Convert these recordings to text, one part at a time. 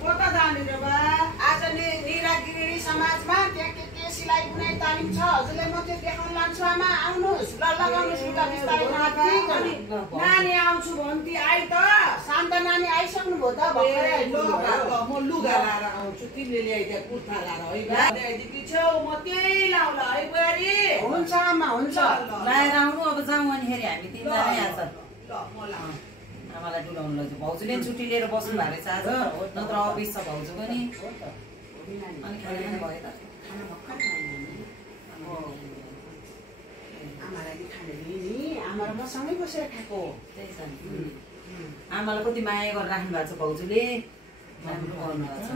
कता जाने रे बा आज नि निरागिरी समाजमा त्यहाँ के सिलाइ बुनाइ तालिम छ हजुरले म त्यो देखाउन लान्छु आमा आउनुस् ल लगाउनुस् लुगा बिस्तारै नाति अनि नानी आउँछु भन्ती आइ त शान्त नानी आइसक्नु भयो त भर्खरै ल म लुगा लाएर आउँछु तिमीले ल्याइदिए कुर्ता लाएर है बा ल्याइदि पिछौ म त्यही लाउला है बुहारी हुन्छ आमा हुन्छ लाएर आउनु अब जाउँ अनि फेरि हामी तिनजना यहाँ छ ल म लाउँछु आमालाई डुलाउनु लग्यो भाउजूले छुट्टी लिएर बस्नु भएको रहेछ आज नत्र अफिस छ भाउजूको नि अनि खाना भयो त खाना भर्खर खाएँ आमालाई नि खाने नि आमा र म सँगै बसेर खाएको त्यही छ नि आमालाई कति माया गरेर राख्नु भएको छ भाउजूले राम्रो गर्नु भएको छ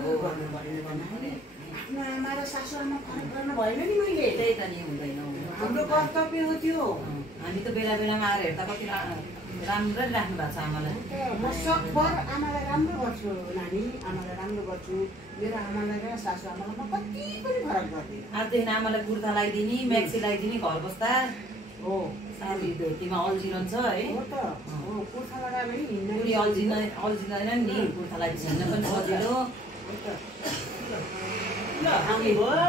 आफ्नो आमा र सासु आमा फरक गर्न भएन नि मैले त्यही त नि हुँदैन हाम्रो कर्तव्य हो त्यो हामी त बेला बेलामा आएर हेर्दा कति राम्ररी राख्नु भएको छ आमालाई म सकभर आमालाई राम्रो गर्छु नानी आमालाई राम्रो गर्छु मेरो आमालाई र सासु आमालाई म कति पनि फरक गर्दिनँ आजदेखि आमालाई कुर्ता लगाइदिने म्याक्सी लगाइदिने घर बस्दा हो साथी धोतीमा अल्झिरहन्छ है हो त हो कुर्ता लगाएर नि हिँड्न पुरी अल्झिँदैन नि कुर्ता लगाइदिन्छ हिँड्न पनि सजिलो ल आउने भयो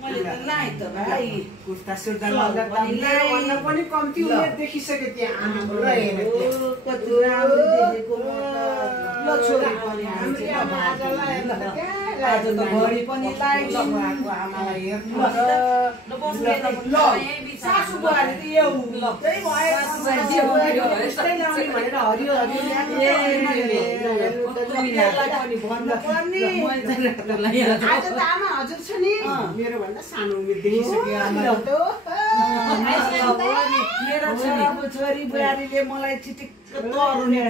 मैले त लाएँ त भाइ कुर्ता सुर्ता लगाएर पनि कम्ती उमेर देखिसक्यो त्यहाँ आमाको र हेरेर कति राम्रो देखेको म ल छोरी पनि हाम्रो आमा आज लाएर आज त घडी पनि लाइदिनु आमालाई हेर्नु ल बस्नु सासु बुहारी त यो त्यही भएर यस्तै लाउने भनेर हरियो हरियो पनि भन्नु पर्ने आज त आमा हजुर छ नि मेरो भन्दा सानो उमेर देखिसक्यो आमा मेरो छोराको छोरी बुहारीले मलाई चिटिक्क तरुने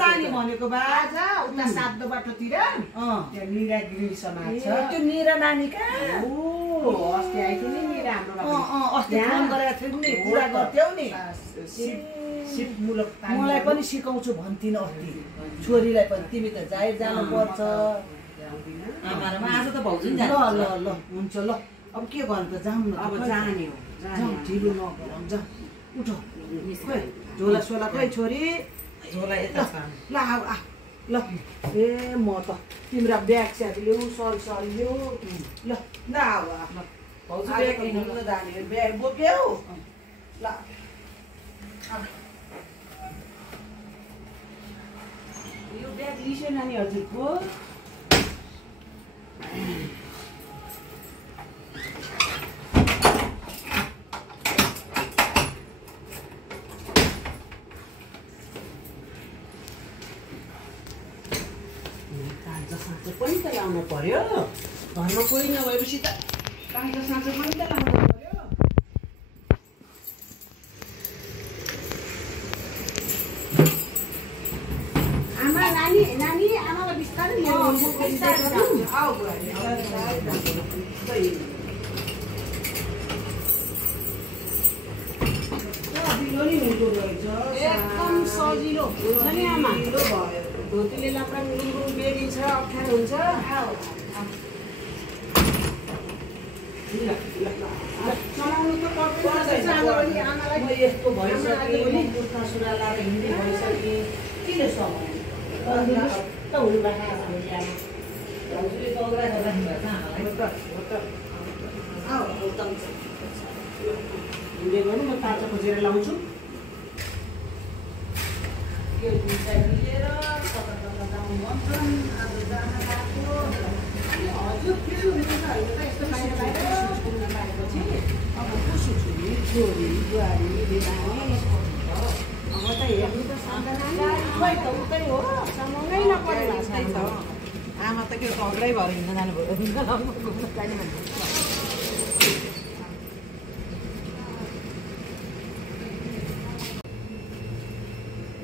जाने भनेको बा आज उता सातो बाटोतिर त्यहाँ निरागिरी समाज छ त्यो निरा नानी कहाँ अस्ति आइथ्यो नि निरा हाम्रो अस्ति फोन गरेको थियो नि कुरा गर्थ्यौ नि सिपमूलक मलाई पनि सिकाउँछु भन्थिन अस्ति छोरीलाई पनि तिमी त जाहिर जानु पर्छ आमामा आज त भाउजू नि ल ल ल हुन्छ ल अब के गर्नु त जाउँ न अब जाने हो जाउँ ढिलो नगरौँ जा उठ खोइ झोला सोला खोइ छोरी झोला यता छ ल आऊ आ ल ए म त तिम्रो ब्याग स्याग ल्याऊ सल सल ल्याऊ ल ल आऊ आफ्नो भाउजू ब्याग लिनु त जाने ब्याग बोक्यौ ल यो ब्याग लिसो नानी हजुरको पनि त लाउनु पर्यो घरमा कोही नभएपछि त काँचो साँचो पनि त लाउनु पर्यो आमा नानी नानी आमालाई बिस्तारै एकदम सजिलो हुन्छ नि आमा धोतीले लाप्रा गुरुङ बेरिन्छ अप्ठ्यारो हुन्छ चलाउनु त पर्दैन आमालाई यस्तो भइसक्यो कुर्ता सुरा लाएर हिँड्ने भइसक्यो किन समय त हुनु भएको भाउजूले दौरा गर्दाखेरि भएछ आमालाई हिँड्दै गयो म ताजा खोजेर लाउँछु यो दुईटा मिलेर कता कता जाउँ भन्छन् आज जान लाग्यो हजुर के हुन्छ त होइन त यस्तो बाहिर बाहिर घुम्न पाएपछि अब कसो छोरी बुहारी नानी अब त हेर्नु त सक्दैन खोइ त उतै हो सँगै नपरेको छ आमा त के झगडै भएर हिँड्न जानुभयो घुम्न जाने भन्नु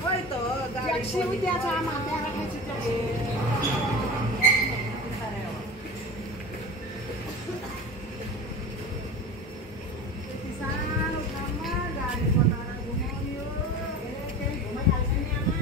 खोइ त ट्याक्सी त्यहाँ छ आमा त्यहाँ राखेको छु ट्याक्सी सानो ठाउँमा गाडी बनाएर घुमाउने त्यही घुमाइहाल्छ नि आमा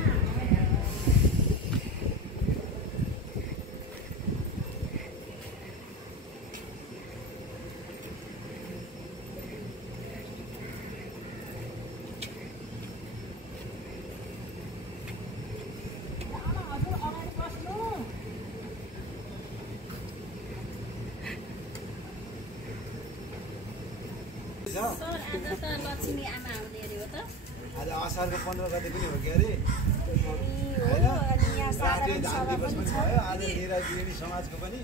आज असारको 15 गते पनि हो कि अरे होइन राष्ट्रिय धान दिवस पनि भयो आज निरा गृहिणी समाजको पनि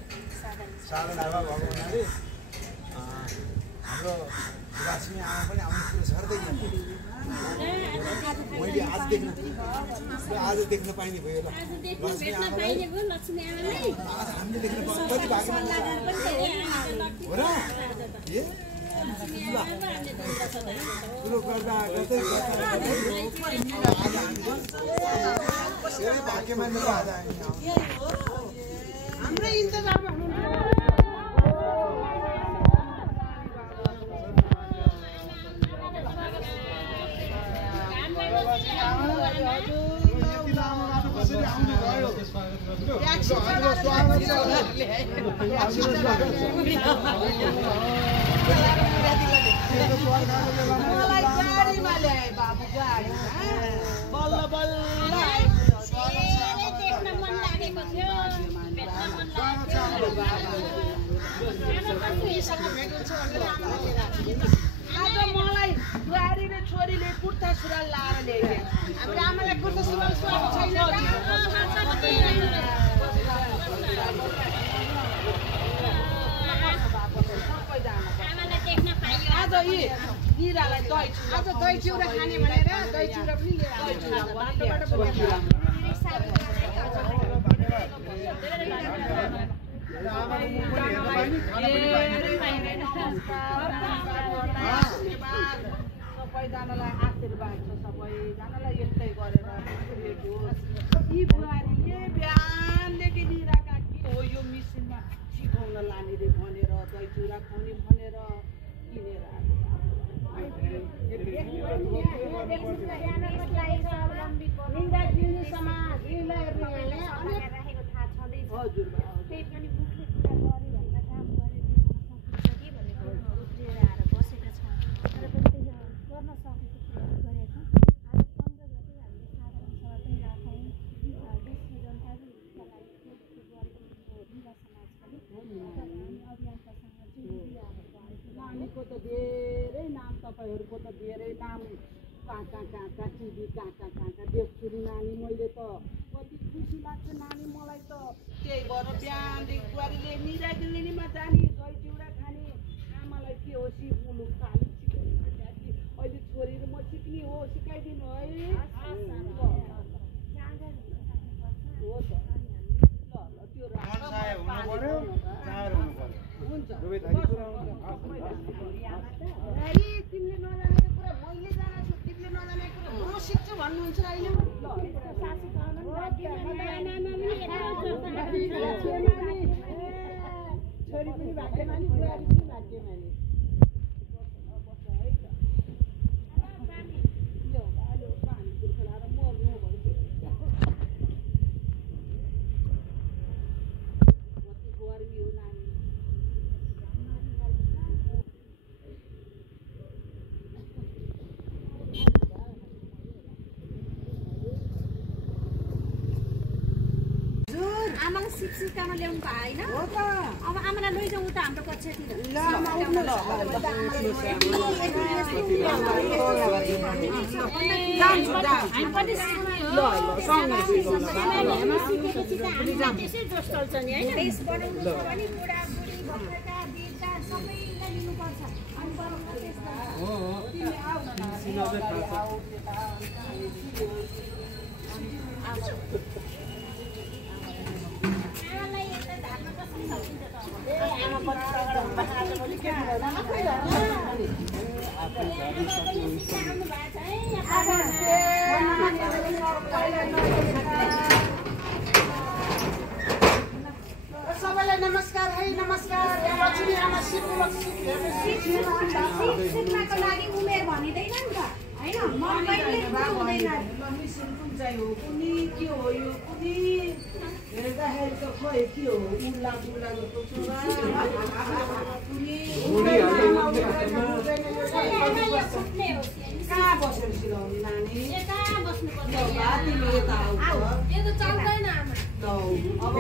साधनामा भएको हुनाले हाम्रो लक्ष्मी आमा पनि आउने कुरो छर्दैन मैले आज देख्न पाइने भयो ल लक्ष्मी आमालाई आज हामीले देख्न कति भाग्यमान हो र कुरो गर्दा गर्दै भाग्यमान आज हाम्रो इन्तजारमा हुनुहुन्छ मलाई गाडीमा ल्याए बाबु गाडीमा बल्ल बल्ल देख्न मन लागेको थियो आज मलाई बुहारी र छोरीले कुर्ता सुरुवाल लाएर ल्याए हाम्रो आमालाई कुर्ता सुरुवाल छैन आज निरालाई दही आज दही चिउरा खाने भनेर दही चिउरा पनि लिएर सबैजनालाई आशीर्वाद छ सबैजनालाई यस्तै गरेर यी बुहारीले बिहानदेखि निराका के हो यो मिसिनमा सिकाउन लाने रे भनेर दही चिउरा खुवाउने भनेर किनेर हजुर नानीको त धेरै नाम तपाईँहरूको त धेरै नाम कहाँ टिभी कहाँ देख्छु नि नानी मैले त कति खुसी लाग्छ नानी मलाई त त्यही भएर बिहानदेखि बुहारीले निरा दिल्लीमा जाने दही चिउरा खाने आमालाई के हो सिप मुलुक खाने अहिले छोरीहरू म सिक्ने हो सिकाइदिनु है हो त ल त्यो हुन्छ तिमीले नजानेको कुरा मैले जानेको छु तिमीले नजानेको कुरा म सिक्छु भन्नुहुन्छ होइन छोरी पनि भाग्यमानी बुहारी पनि भाग्यमानी आमालाई सिक्सिकामा ल्याउनु भयो होइन हो त अब आमालाई लैजाउँ उता हाम्रो कक्षातिर ल उठ्नु ल जान्छु हामी पनि ल सँगै त्यसै जोस चल्छ नि होइन बेस बनाउनु छ भने बुढाबुढी भर्खरका बेटा सबैलाई लिनुपर्छ अनि बनाउन त्यसमा हो तिमी आउ न सबैलाई नमस्कार है नमस्कार लक्ष्मी आमा सिक्नको लागि उमेर भनिँदैन नि त होइन म कहिले हुँदैन मिसिन कुन चाहिँ हो कुनी के हो यो कुनी हेर्दाखेरि त खोइ के हो उल्ला बुल्ला जस्तो कहाँ बसेर सिलाउने नानी तिमी यता आऊ अब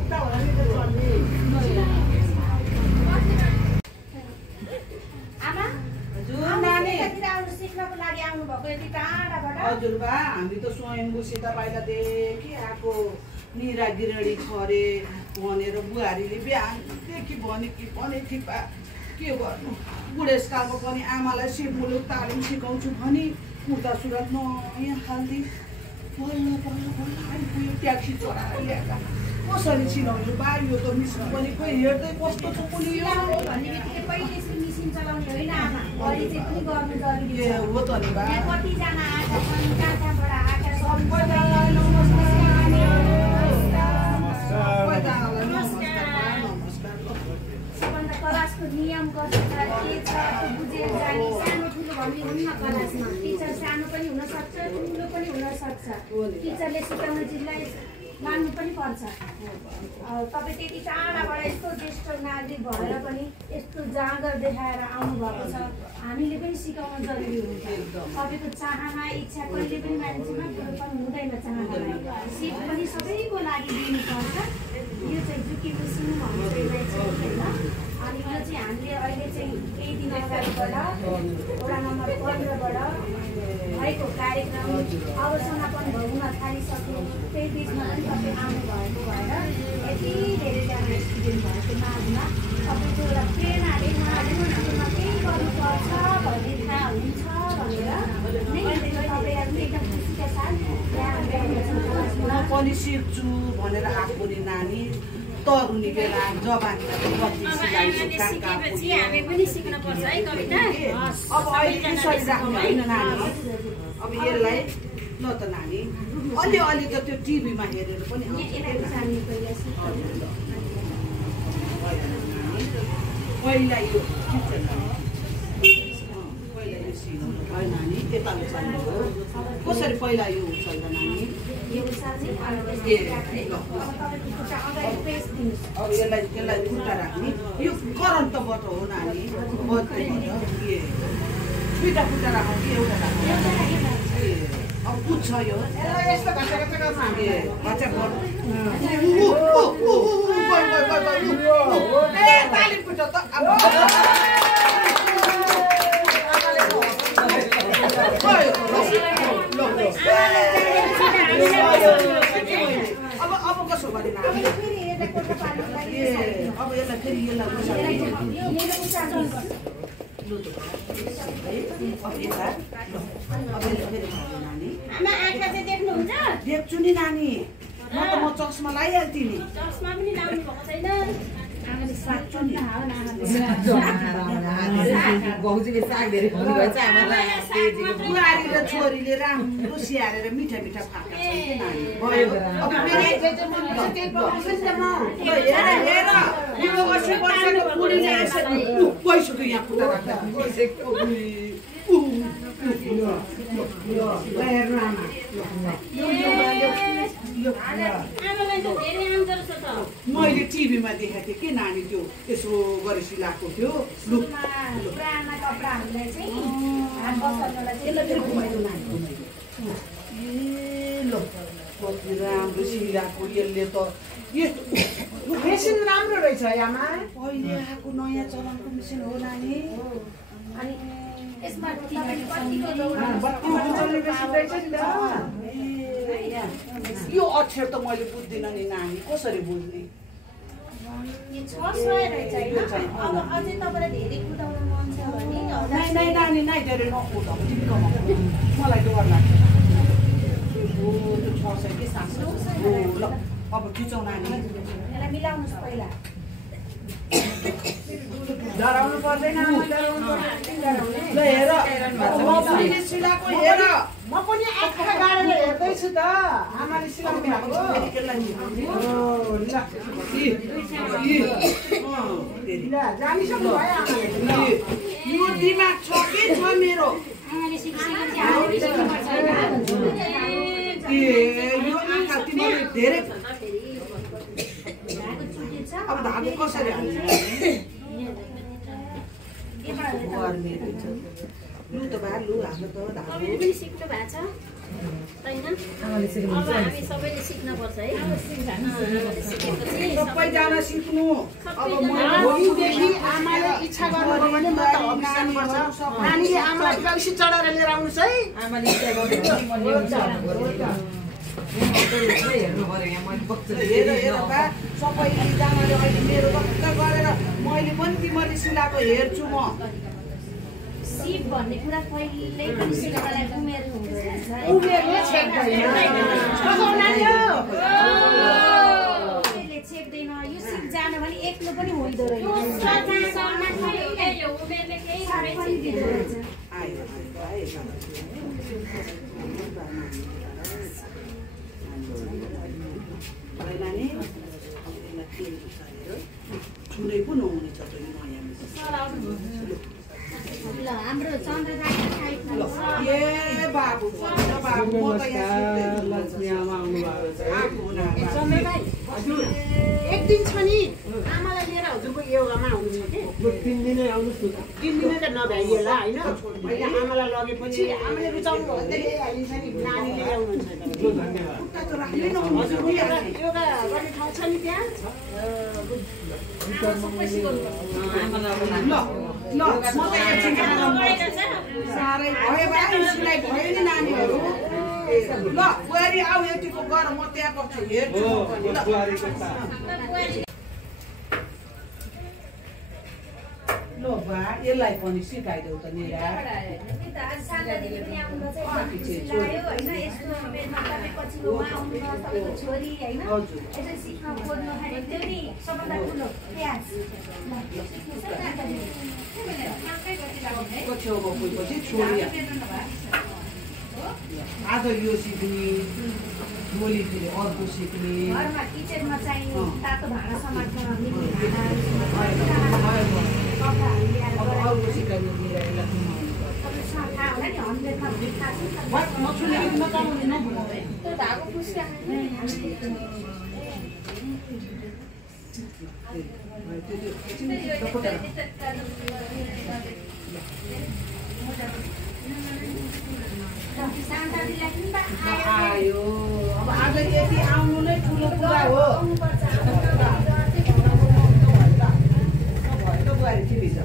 उता होला नि त चल्ने सिक्नको लागि आउनु भएको यति टाढाबाट हजुरबा हामी त स्वयम्भूसित पहिलादेखि आएको निरा गिरडी छ अरे भनेर बुहारीले बिहानदेखि भनेकी पा के गर्नु बुढेसकालको पनि आमालाई सिप मुलुक तालिम सिकाउँछु भनी कुर्ता सुरत नयाँ खाल्दी बल्ल आइपुग्यो ट्याक्सी चढाएर ल्याएका कसरी चिनाउँछु बा यो त मिसिन पनि खोइ हेर्दै कस्तो छ कुनै भन्ने बित्तिकै पहिले मिसिन चलाउने होइन आमा घरि चाहिँ पनि गर्नु जरुरी छ हो त नि बा यहाँ कतिजना आएका छन् कहाँ कहाँबाट आएका सबैजनालाई सबभन्दा क्लासको नियम कस्तो छ के छ त्यो बुझेर जाने सानो ठुलो भन्ने हुन्न क्लासमा टिचर सानो पनि हुनसक्छ ठुलो पनि हुनसक्छ टिचरले सिकाउने चिजलाई मान्नु पनि पर्छ तपाईँ त्यति टाढाबाट यस्तो ज्येष्ठ नागरिक भएर पनि यस्तो जाँगर देखाएर आउनुभएको छ हामीले पनि सिकाउन जरुरी हुन्छ तपाईँको चाहना इच्छा कहिले पनि मान्छेमा पनि हुँदैन चाहनालाई सिप पनि सबैको लागि दिनुपर्छ यो चाहिँ जुकेको सिम भन्छ यसलाई चाहिँ होइन अनि यो चाहिँ हामीले अहिले चाहिँ केही दिन अगाडिबाट वडा नम्बर 15बाट भएको कार्यक्रम अवसमापन हुन थालिसक्यो त्यही बिचमा पनि तपाईँ आउनुभएको भएर यति धेरैजना स्टुडेन्ट भएको माझमा तपाईँको एउटा प्रेरणाले उहाँले उनीहरूमा केही गर्नुपर्छ भन्ने थाहा हुन्छ भनेर नै तपाईँहरू एकदम खुसीका साथ म पनि सिक्छु भनेर आएको नि नानी तरुनी बेला सिकेपछि हामी पनि सिक्न पर्छ है कविता अब अहिले त्यसरी राख्नु होइन नानी अब यसलाई ल त नानी अलि त त्यो टिभीमा हेरेर पनि पहिला यो नानी यता उचाल्नु कसरी पहिला यो उचाल्दा नानी अब यसलाई खुट्टा राख्ने यो करन्टबाट हो नानी दुईवटा खुट्टा राख्नु कि एउटा राख्नु अब पुग्छ यो यस्तो घाँचा गर्नु घाँचा तालिम खुट्टा त अब कसो गरेन अब यसलाई फेरि देख्छु नि नानी म चस्मा लगाइहाल्थेँ नि चस्मा पनि लाउनु भएको छैन भाउजूले साग धेरै खुवाउनुभएछ आमालाई बुहारी र छोरीले राम्रो स्याहारेर मिठा मिठा फाका भयो अब पैसाको यहाँ खुट्टा राख्दा मैले टिभीमा देखाएको थिएँ के नानी त्यो यसो गरे सिलाएको थियो कति राम्रो सिलाएको यसले त मेसिन राम्रो रहेछ आमा अहिले आएको नयाँ चलानको मेसिन हो नानी अनि यसमा यो अक्षर त मैले बुझ्दिनँ नि नानी कसरी बुझ्ने अब अझै तपाईँलाई धेरै कुदाउन मन छ भने नानी नाइ धेरै नकुदाउ मलाई डर लाग्छ त्यो 600 कि 700 ल अब खिचौँ नानी यसलाई मिलाउनुहोस् पहिला डराउनु पर्दैन ल हेर हेर म पनि आँखा गाडेर हेर्दैछु त आमाले सिलाउनु भएको जानिसक्नु भयो आमाले यो दिमाग छ के छ मेरो यो आँखा तिमीले धेरै अब धागो कसरी हाल्छ लु त भा लु हाम्रो त धागो सिक्नु भएको छ हामी सबैले सिक्नुपर्छ है सबैजना सिक्नु अब भोलिदेखि आमाले इच्छा गर्नुभयो भने म त अफिस जानुपर्छ नानीले आमालाई औँसी चढाएर लिएर आउनुहोस् है आमाले इच्छा गर्नु हेर बा सबैजनाले अहिले मेरो रक्त गरेर मैले पनि तिमीहरूले सिलाएको हेर्छु म सिप भन्ने कुरा कहिल्यै पनि सिक्नलाई उमेर हुँदैन उमेरले छेक्दैन छेक्दैन यो सिप जान भने एक्लो पनि हुँदो रहेछ छुनै पो नहुने छ ल हाम्रो चन्द्रदाई ए बाबु बाबु म त यहाँ लक्ष्मी आमा आउनु भएको हजुर एक दिन छ नि आमालाई लिएर हजुरको योगामा आउनुहुन्छ कि 3 दिनै आउनुहोस् न 3 दिनै त नभ्याइएला होइन पहिला आमालाई लगेपछि आमाले रुचाउनु भयो भने ल्याइहालिन्छ नि नानीले ल्याउनुहुन्छ हजुरको योगा गर्ने ठाउँ छ नि त्यहाँ ल म त एकछिन साह्रै भयो सिलाइ भयो नि नानीहरू ल बुहारी आऊ यतिको गर म त्यहाँ बस्छु हेर्छु ल बा यसलाई पनि सिकाइदेऊ त निरा छोरी होइन यसो सिक्न खोज्नु त्यो नि सबभन्दा ठुलो प्रयास छेउमा पुगेपछि छोरी आज यो सिक्ने भोलितिर अर्को सिक्ने घरमा किचनमा चाहिने तातो भाँडा समात्न अर्को सिकाइदिनु धागो पुस्का आयो अब आज यति आउनु नै ठुलो कुरा हो बुहारी ठिकै छ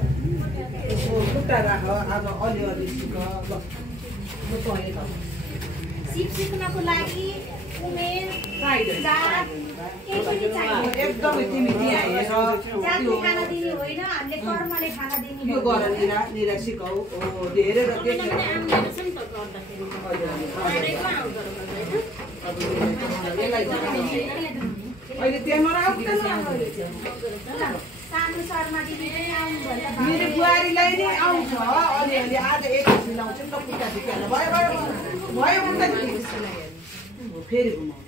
यसो खुट्टा राख आज अलिअलि सिक सिप सिक्नको लागि उमेर जात केही पनि चाहिदैन एकदमै तिमी त्यहाँ हेर जातले खाना दिने होइन हामीले कर्मले खाना दिने यो गर निरा सिकाऊ हेरेर अहिले त्यहाँबाट आउँछ सानो शर्मा दिदी पनि आउनुभयो मेरो बुहारीलाई नै आउँछ अलिअलि आज एक सिलाउँछ नि त खुट्टा ठिकाना भयो भयो उता फेरि घुमाउ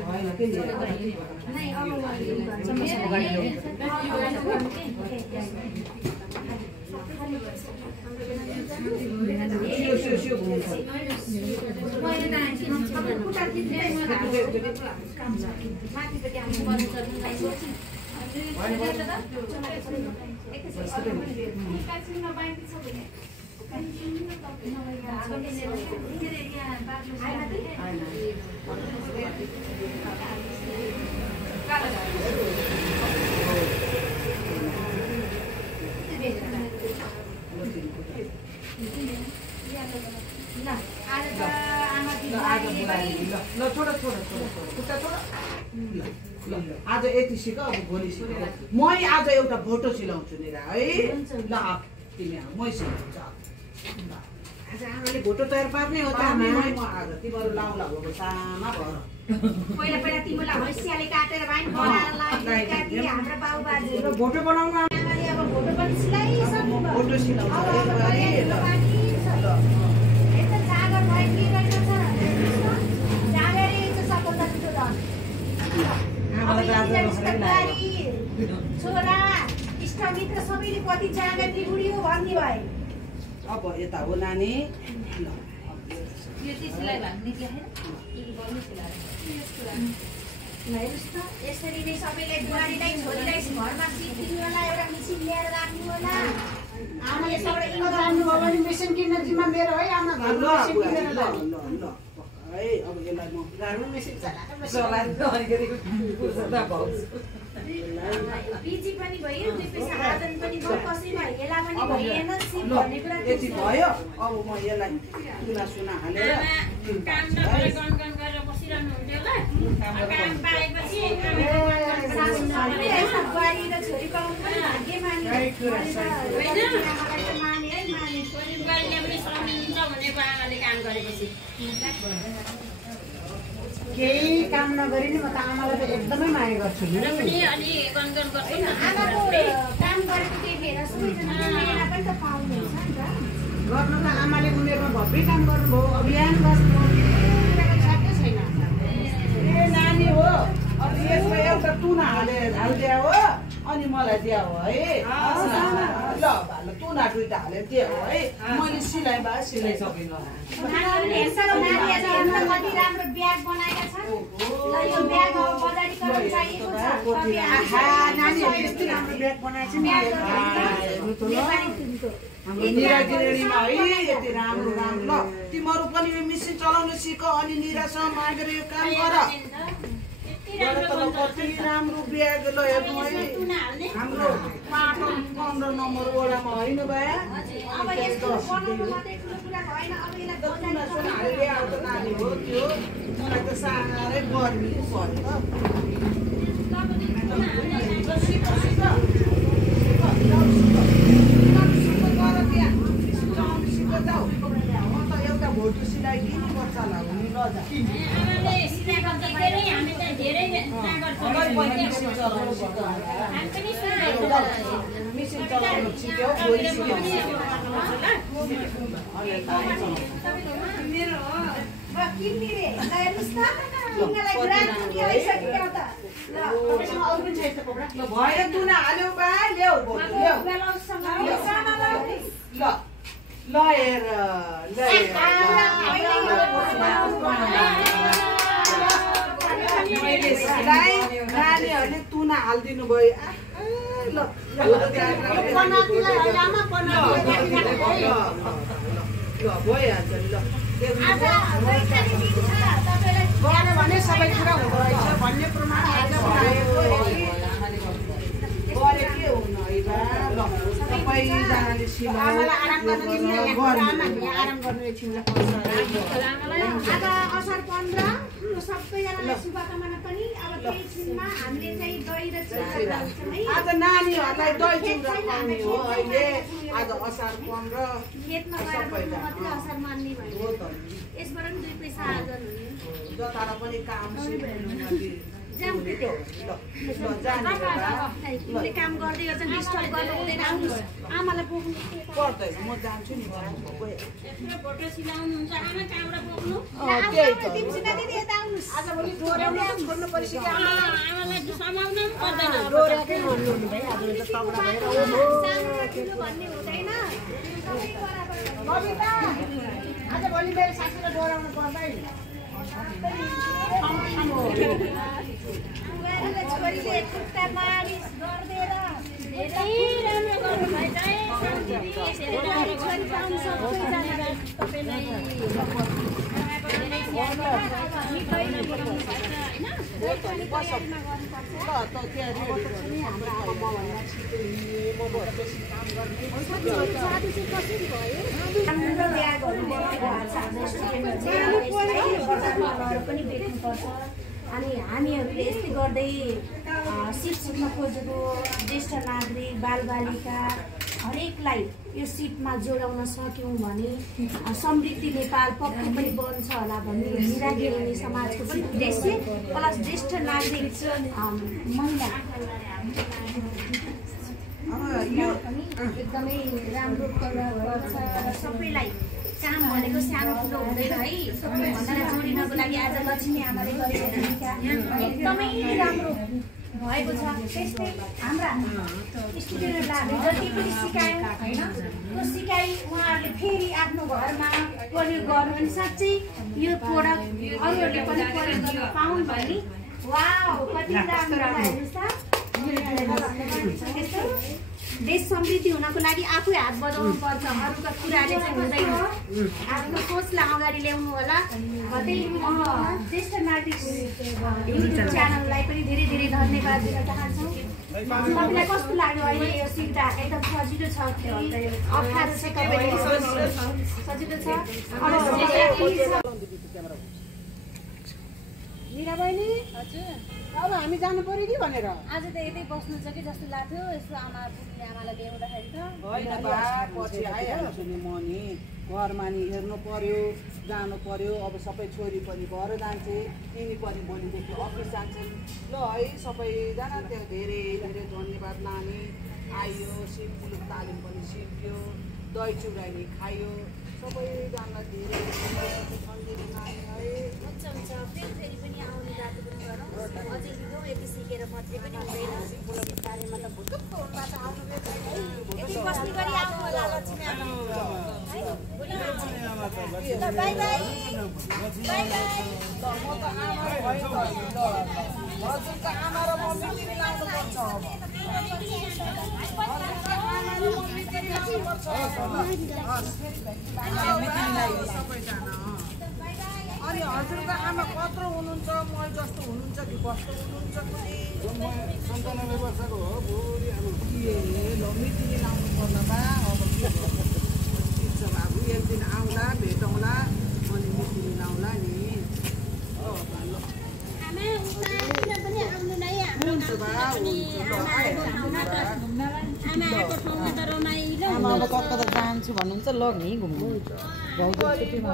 भएन के आज यति सिक अब भोलि सिक म आज एउटा भोटो सिलाउँछु नि है ल तिमी मै सिलाउँछु आज आमाले भोटो तयार पार्ने हो त म आज तिमीहरू लाउला हो सामा भएर पहिला पहिला तिमीलाई हैसियाले काटेर भाइ बनाएर लागि हाम्रो बाबुबाजेहरु भोटो बनाउनु आमाले अब भोटो पनि सिलाइसक्नु भयो भोटो सिलाउँछ यता जागर भयो के गर्छ जागरै चाहिँ सफलता दिन्छ छोरा इष्टमित्र सबैले कति जागर बिगुडियो भन्ने भए अब यता हो नानी यसरी नै सबैले बुहारीलाई छोरीलाई घरमा सिक्नु होला एउटा मिसिन ल्याएर राख्नु होला आमाले सबैले इन्को जान्नुभयो भने मेसिन किन्न जिम्मा मेरो है आमा घरमा मेसिन किनेर लाने है अब यसलाई म घरमा मेसिन चलाएको बिजी पनि भयो दुई पैसा आर्जन पनि भयो कसैमा हेला पनि भएन सिप भन्ने कुरा यति भयो अब म यसलाई चुना सुना हालेर काम नगरेर गन गरेर बसिरहनु हुन्थ्यो ल काम पाएपछि बुहारी र छोरी पाउनु पनि भाग्यमानी माने है माने बुहारीले पनि श्रमिन्छ भनेको आमाले काम गरेपछि केही काम नगरी नि म त आमालाई त एकदमै माया गर्छु नि पनि अलि गनगन गर्छु नि आमाको काम गरेको देखेर सबैजना प्रेरणा पनि त पाउनुहुन्छ नि त गर्नु त आमाले उमेरमा भव्य काम गर्नुभयो अभियान गर्नुभयो साध्यै छैन ए नानी हो अब यसमा एउटा तुना हालिदिया हो अनि मलाई दिया हो है ल भाल तुना दुईटा हालेर दिया हो है मैले सिलाइ सकिनँ कति राम्रो ब्याग बनाएका छन् ल यो ब्याग बजारीकरण चाहिएको छ नानीहरूले यस्तो राम्रो ब्याग बनाएछ नि हाम्रो निरा गिरणीमा है यति राम्रो राम्रो ल तिमीहरू पनि यो मेसिन चलाउन सिक अनि निरासँग मागेर यो काम गर कति राम्रो ब्याग ल हेर्नु है हाम्रो 15 नम्बर वडामा होइन भए अब यस्तो बनाउनु मात्रै ठुलो कुरा भएन अब यसलाई नानी हो त्यो मलाई त साह्रै गर्मी पर्यो एउटा भोटो सिलाइ किन्नुपर्छ होला हुनु नजा आमाले सिलाएको देखेरै हामी त धेरै मेसिन चलाउनु सिक्यो गोली सिक्यो मेरो किन्ने रे ल हेर्नुस् त किन्नलाई ग्राहक पनि आइसक्यो त ल तपाईसँग अरु पनि छ यस्तो कोब्रा ल भयो तुना हाल्यौ बा ल्याउ भोटो ल्याउ बेलाउसँग ल ल हेर नानीहरूले तुना हालिदिनु भयो ल भइहाल्छ नि ल भने सबै कुरा हुँदो रहेछ भन्ने प्रमाण गरे के हुनु है बा ल सबैजनाले आराम गर्नु एकछिन आज असार 15 सबैजनालाई शुभकामना पनि अब त्यही दिनमा हामीले चाहिँ दही र चिउरा खान्छौँ है आज नानीहरूलाई दही चिउरा खाने हो अहिले आज असार 15 खेतमा गएर मात्रै असार मान्ने भयो यसबाट पनि दुई पैसा आर्जन हुने जतारा पनि काम तिमीले काम गर्दै गर्छ डिस्टर्ब गर्नु हुँदैन आउनुहोस् आमालाई बोक्नु पर्दैन म जान्छु नि फोटो सिलाउनुहुन्छ आमा कहाँबाट बोक्नु तिमीसित दिदी यता आउनुहोस् आजभोलि डोर्याउनु छोड्नु परिसक्यो आमालाई समाउन पनि पर्दैन डोर्याकै भन्नु नि भाइ आज त तगडा भएर सानो ठुलो भन्ने हुँदैन सबै बराबर कविता आजभोलि मेरो सासूलाई डोर्याउनु पर्दैन छोरीले खुट्टा मारिस गरिदिएर धेरै राम्रो गर्नुभएछ है छोरी पाउनु सबैजना तपाईँलाई पनि बेच्नुपर्छ अनि हामीहरूले यस्तै गर्दै सिट सिटमा खोजेको ज्येष्ठ नागरिक बालबालिका हरेकलाई यो सिटमा जोडाउन सक्यौँ भने समृद्धि नेपाल पक्कै पनि बन्छ होला भन्ने निरागिरणी समाजको पनि उद्देश्य प्लस ज्येष्ठ नागरिक महिला एकदमै राम्रो प्रभाव पर्छ र सबैलाई काम भनेको सानो ठुलो हुँदैन है सबैभन्दा जोडिनको लागि आज लक्ष्मी आमाले गरेको भूमिका एकदमै राम्रो भएको छ त्यस्तै हाम्रा स्टुडेन्टहरूलाई जति पनि सिकायौँ होइन त्यो सिकाइ उहाँहरूले फेरि आफ्नो घरमा प्रयोग गर्नु भने साँच्चै यो प्रोडक्ट अरूहरूले पनि प्रयोग गर्न पाउन् भन्ने वाउ कति राम्रो हेर्नुहोस् त देश समृद्धि हुनको लागि आफै हात बजाउनु पर्छ अरूका कुराले चाहिँ हुँदैन आफ्नो सोचलाई अगाडि ल्याउनु होला ज्येष्ठ नागरिक युट्युब च्यानललाई पनि धेरै धेरै धन्यवाद दिन चाहन्छौँ तपाईँलाई कस्तो लाग्यो अहिले यो सिक्दा एकदम सजिलो छ अप्ठ्यारो छ तपाईँले सजिलो छ मिरा बहिनी हजुर अब हामी जानु पर्यो कि भनेर आज त यतै बस्नु छ कि जस्तो लाग्थ्यो यसो आमालाई ल्याउँदाखेरि त होइन बा पछि आइहाल्छु नि म नि घरमा नि हेर्नु पर्यो जानु पर्यो अब सबै छोरी पनि घर जान्छे यिनी पनि भोलिदेखि अफिस जान्छन् ल है सबैजना त्यो धेरै धेरै धन्यवाद नानी आयो सिपमुलुक तालिम पनि सिक्यो दही चिउरा नि खायो सबैजना धेरै सन्जिनी नानी है हुन्छ फेरि पनि आउने बाटो पनि गरौँ अझै लिगौँ यति सिकेर मात्रै पनि हुँदैन बारेमा त भुटुक्क हुनबाट आउनु यति बस्ने गरी आउनु होला लक्ष्मी आमा बाई बाई बाई बाई म त आमा भयो हजुरको आमा र मम्मी तिमी लाउनु पर्छ अनि हजुरको आमा कत्रो हुनुहुन्छ मै जस्तो हुनुहुन्छ कि कस्तो हुनुहुन्छ कुनै 97 वर्षको हो बुढी आमा ल मिटिङ लाउनु पर्न बा अब के हुन्छ बाबु एक दिन आउँला भेटौँला अनि मिटिङ लाउँला नि आमा अब कता जान्छु भन्नुहुन्छ ल नि घुम्नु गाउँको छुट्टीमा